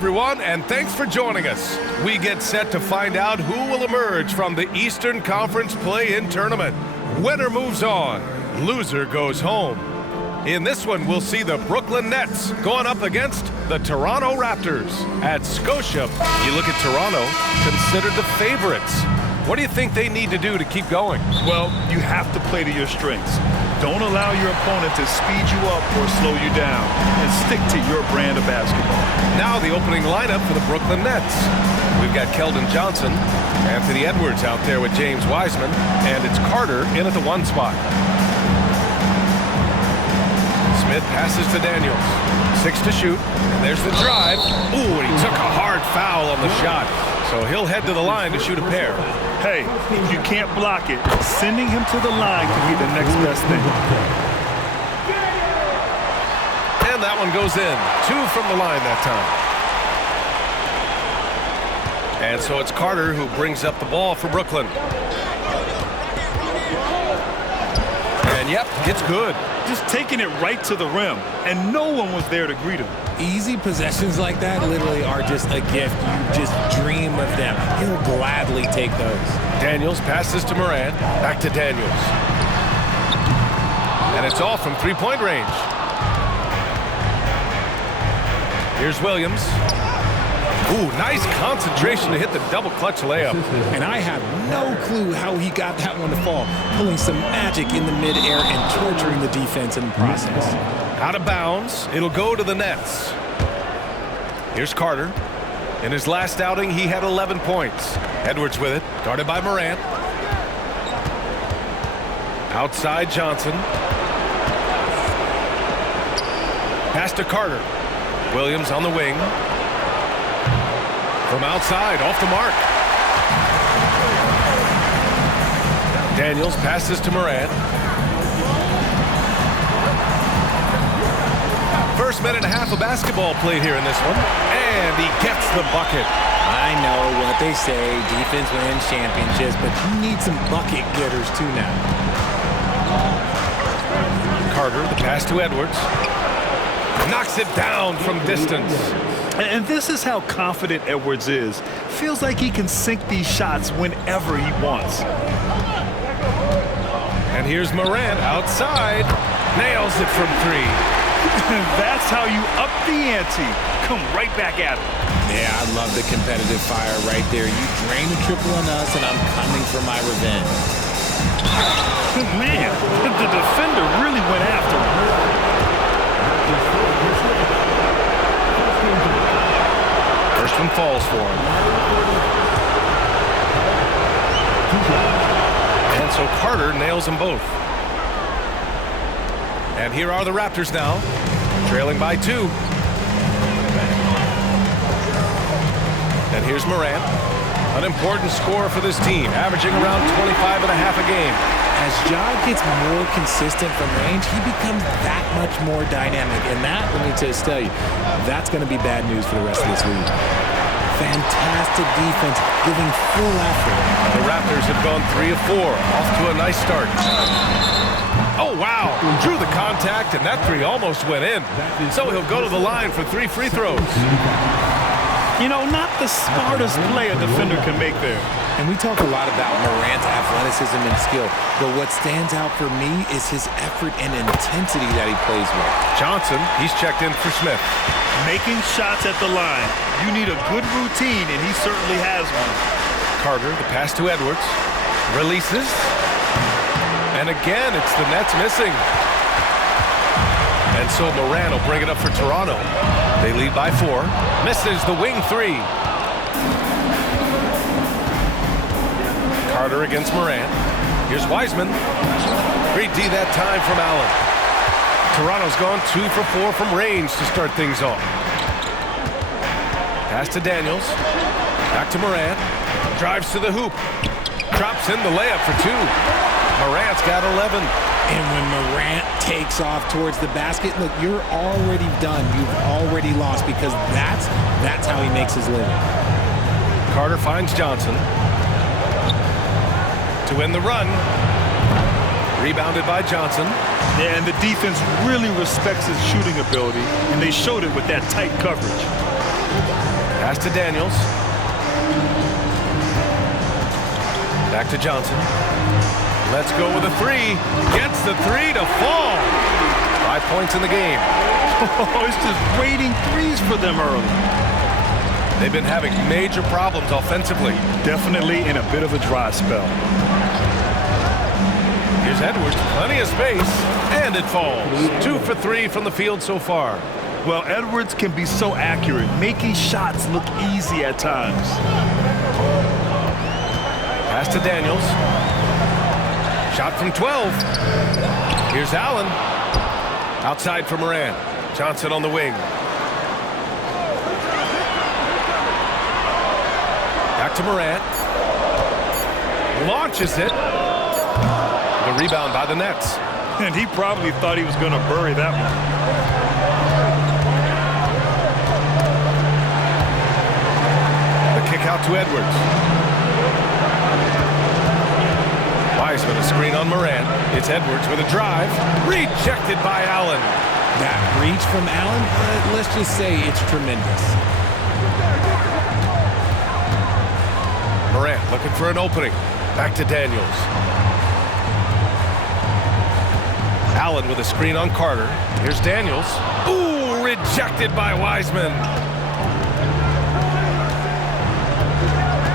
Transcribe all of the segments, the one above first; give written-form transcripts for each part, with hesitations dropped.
Everyone, and thanks for joining us. We get set to find out who will emerge from the Eastern Conference play-in tournament. Winner moves on, loser goes home. In this one, we'll see the Brooklyn Nets going up against the Toronto Raptors. At Scotia, you look at Toronto, considered the favorites. What do you think they need to do to keep going? Well, you have to play to your strengths. Don't allow your opponent to speed you up or slow you down, and stick to your brand of basketball. Now the opening lineup for the Brooklyn Nets. We've got Keldon Johnson, Anthony Edwards out there with James Wiseman, and it's Carter in at the 1 spot. Smith passes to Daniels. 6 to shoot. And there's the drive. Ooh, and he took a hard foul on the shot. So he'll head to the line to shoot a pair. Hey, if you can't block it, sending him to the line can be the next best thing. And that one goes in. 2 from the line that time. And so it's Carter who brings up the ball for Brooklyn. And yep, it's good. Just taking it right to the rim, and no one was there to greet him. Easy possessions like that literally are just a gift. You just dream of them. He'll gladly take those. Daniels passes to Morant. Back to Daniels. And it's all from three-point range. Here's Williams. Ooh, nice concentration to hit the double clutch layup. And I have no clue how he got that one to fall. Pulling some magic in the midair and torturing the defense in the process. Out of bounds. It'll go to the Nets. Here's Carter. In his last outing, he had 11 points. Edwards with it, guarded by Morant. Outside Johnson. Pass to Carter. Williams on the wing. From outside, off the mark. Daniels passes to Morant. First minute and a half of basketball played here in this one. And he gets the bucket. I know what they say, defense wins championships, but you need some bucket getters too now. Carter, the pass to Edwards. Knocks it down from distance. And this is how confident Edwards is. Feels like he can sink these shots whenever he wants. And here's Morant outside. Nails it from 3. That's how you up the ante. Come right back at him. Yeah, I love the competitive fire right there. You drain a triple on us, and I'm coming for my revenge. Man, the defender really went after him. First one falls for him. And so Carter nails them both. And here are the Raptors now, trailing by 2. And here's Morant, an important scorer for this team, averaging around 25 and a half a game. As Ja gets more consistent from range, he becomes that much more dynamic. And that, let me just tell you, that's going to be bad news for the rest of this league. Fantastic defense, giving full effort. The Raptors have gone 3 of 4, off to a nice start. Oh, wow. Drew the contact, and that 3 almost went in. So he'll go to the line for 3 free throws. You know, not the smartest play a defender can make there. And we talk a lot about Morant's athleticism and skill, but what stands out for me is his effort and intensity that he plays with. Johnson, he's checked in for Smith. Making shots at the line. You need a good routine, and he certainly has one. Carter, the pass to Edwards. Releases. And again, it's the Nets missing. And so Morant will bring it up for Toronto. They lead by 4. Misses the wing 3. Carter against Morant. Here's Wiseman. Great D that time from Allen. Toronto's gone 2 for 4 from range to start things off. Pass to Daniels. Back to Morant. Drives to the hoop. Drops in the layup for 2. Morant's got 11. And when Morant takes off towards the basket, look, you're already done. You've already lost, because that's how he makes his living. Carter finds Johnson. To win the run. Rebounded by Johnson. Yeah, and the defense really respects his shooting ability, and they showed it with that tight coverage. Pass to Daniels. Back to Johnson. Let's go with a three. Gets the three to fall. 5 points in the game. Oh, it's just raining threes for them early. They've been having major problems offensively. Definitely in a bit of a dry spell. Here's Edwards, plenty of space, and it falls. 2 for 3 from the field so far. Well, Edwards can be so accurate, making shots look easy at times. Pass to Daniels. Shot from 12. Here's Allen. Outside for Morant. Johnson on the wing. Back to Morant. Launches it. The rebound by the Nets. And he probably thought he was going to bury that one. The kick out to Edwards. Wiseman a screen on Morant. It's Edwards with a drive. Rejected by Allen. That reach from Allen, let's just say it's tremendous. Morant looking for an opening. Back to Daniels. Allen with a screen on Carter. Here's Daniels. Ooh, rejected by Wiseman.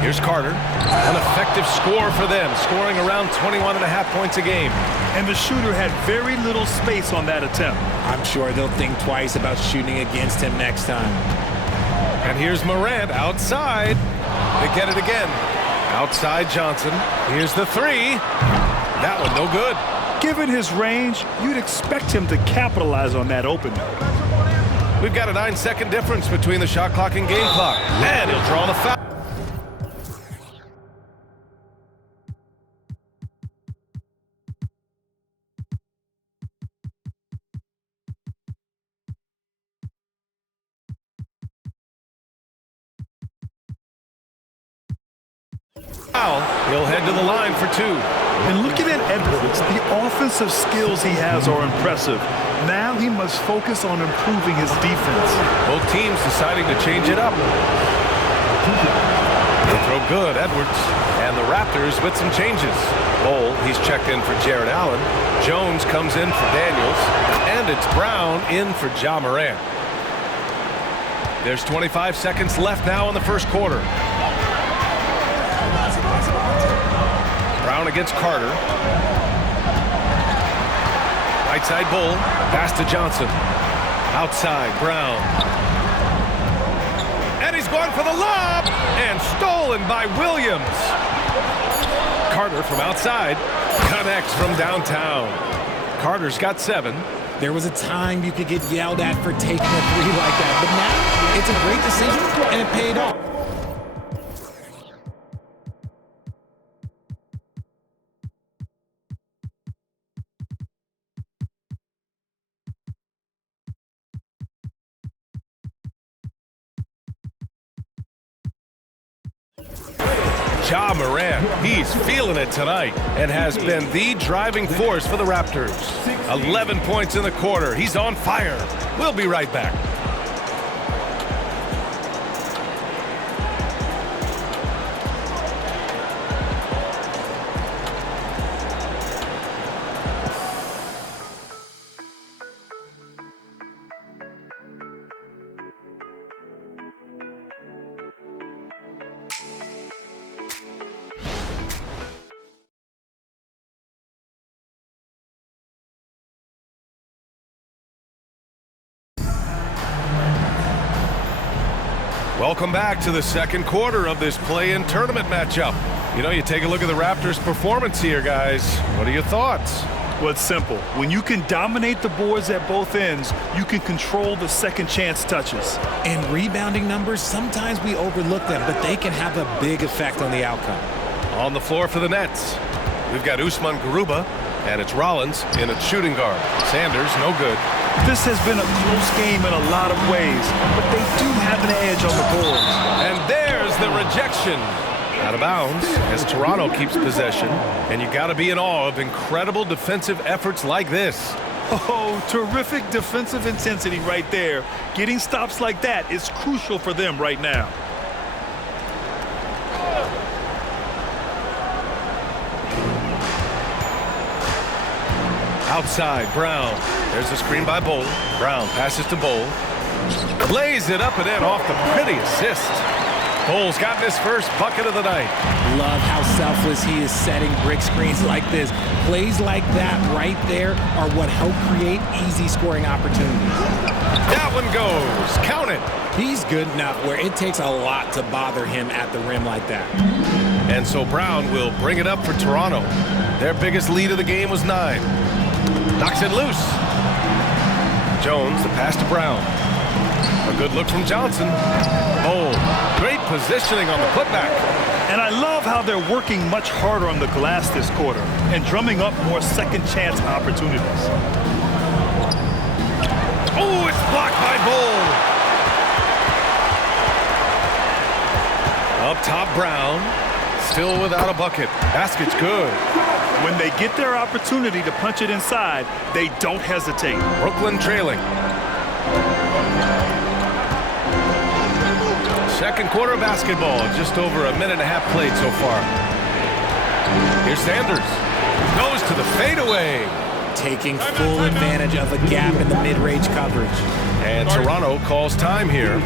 Here's Carter. An effective score for them, scoring around 21.5 points a game. And the shooter had very little space on that attempt. I'm sure they'll think twice about shooting against him next time. And here's Morant outside. They get it again. Outside Johnson. Here's the three. That one no good. Given his range, you'd expect him to capitalize on that opening. We've got a 9-second difference between the shot clock and game clock. And he'll draw the foul. He'll head to the line for 2. And looking at Edwards, the offensive skills he has are impressive. Now he must focus on improving his defense. Both teams deciding to change it up. They throw good, Edwards. And the Raptors with some changes. Bol, he's checked in for Jared Allen. Jones comes in for Daniels. And it's Brown in for Ja Morant. There's 25 seconds left now in the first quarter. Brown against Carter. Right side Bol. Pass to Johnson. Outside Brown. And he's going for the lob. And stolen by Williams. Carter from outside. Connects from downtown. Carter's got 7. There was a time you could get yelled at for taking a three like that, but now it's a great decision and it paid off. Ja Morant, he's feeling it tonight and has been the driving force for the Raptors. 11 points in the quarter. He's on fire. We'll be right back. Welcome back to the second quarter of this play-in tournament matchup. You know, you take a look at the Raptors' performance here, guys. What are your thoughts? Well, it's simple. When you can dominate the boards at both ends, you can control the second chance touches. And rebounding numbers, sometimes we overlook them, but they can have a big effect on the outcome. On the floor for the Nets, we've got Usman Garuba, and it's Rollins in at shooting guard. Sanders, no good. This has been a close game in a lot of ways, but they do have an edge on the boards. And there's the rejection. Out of bounds as Toronto keeps possession. And you got to be in awe of incredible defensive efforts like this. Oh, terrific defensive intensity right there. Getting stops like that is crucial for them right now. Outside, Brown. There's a screen by Bowl. Brown passes to Bowl. Lays it up and in off the pretty assist. Bowles gotten his first bucket of the night. Love how selfless he is setting brick screens like this. Plays like that right there are what help create easy scoring opportunities. That one goes. Count it. He's good enough where it takes a lot to bother him at the rim like that. And so Brown will bring it up for Toronto. Their biggest lead of the game was 9. Knocks it loose. Jones, the pass to Brown. A good look from Johnson. Oh, great positioning on the putback. And I love how they're working much harder on the glass this quarter and drumming up more second chance opportunities. Oh, it's blocked by Bowl. Up top, Brown. Still without a bucket. Basket's good. When they get their opportunity to punch it inside, they don't hesitate. Brooklyn trailing. Second quarter of basketball. Just over a minute and a half played so far. Here's Sanders. Goes to the fadeaway. Taking full advantage of a gap in the mid-range coverage. And Toronto calls time here.